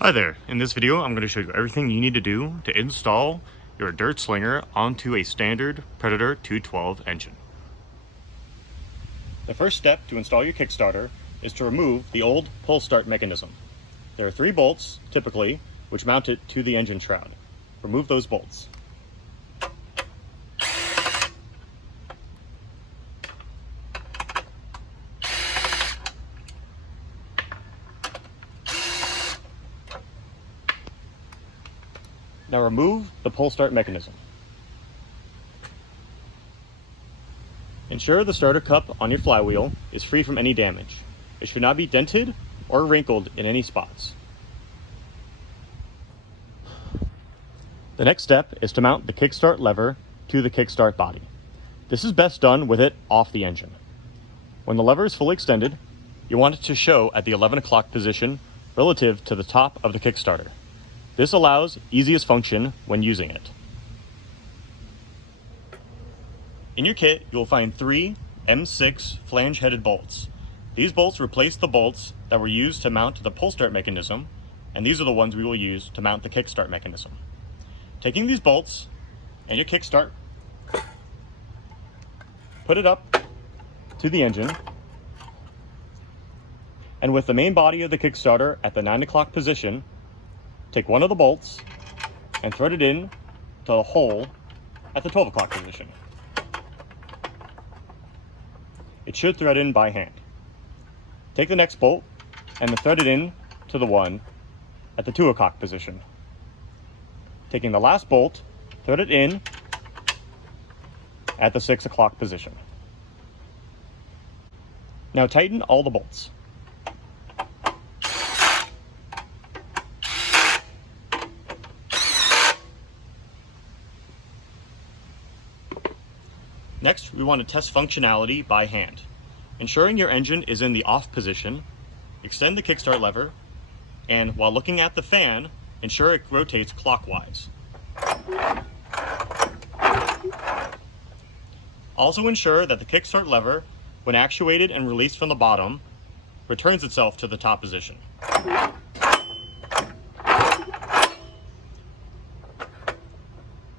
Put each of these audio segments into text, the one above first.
Hi there, in this video I'm going to show you everything you need to do to install your DirtSlinger onto a standard Predator 212 engine. The first step to install your Kickstarter is to remove the old pull start mechanism. There are 3 bolts, typically, which mount it to the engine shroud. Remove those bolts. Now remove the pull start mechanism. Ensure the starter cup on your flywheel is free from any damage. It should not be dented or wrinkled in any spots. The next step is to mount the kickstart lever to the kickstart body. This is best done with it off the engine. When the lever is fully extended, you want it to show at the 11 o'clock position relative to the top of the Kickstarter. This allows easiest function when using it. In your kit, you will find 3 M6 flange-headed bolts. These bolts replace the bolts that were used to mount the pull start mechanism, and these are the ones we will use to mount the kickstart mechanism. Taking these bolts and your kickstart, put it up to the engine, and with the main body of the Kickstarter at the 9 o'clock position, take one of the bolts and thread it in to the hole at the 12 o'clock position. It should thread in by hand. Take the next bolt and then thread it in to the one at the 2 o'clock position. Taking the last bolt, thread it in at the 6 o'clock position. Now tighten all the bolts. Next, we want to test functionality by hand. Ensuring your engine is in the off position, extend the kickstart lever, and while looking at the fan, ensure it rotates clockwise. Also ensure that the kickstart lever, when actuated and released from the bottom, returns itself to the top position.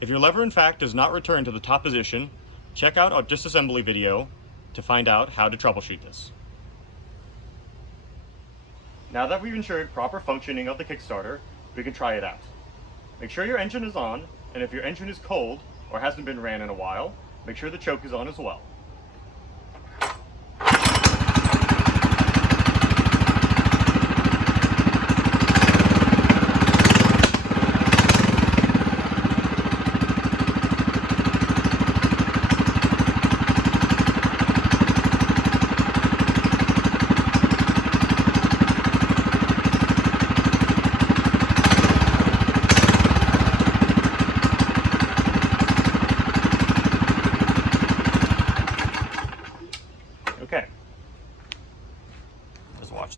If your lever in fact does not return to the top position, check out our disassembly video to find out how to troubleshoot this. Now that we've ensured proper functioning of the Kickstarter, we can try it out. Make sure your engine is on, and if your engine is cold or hasn't been ran in a while, make sure the choke is on as well.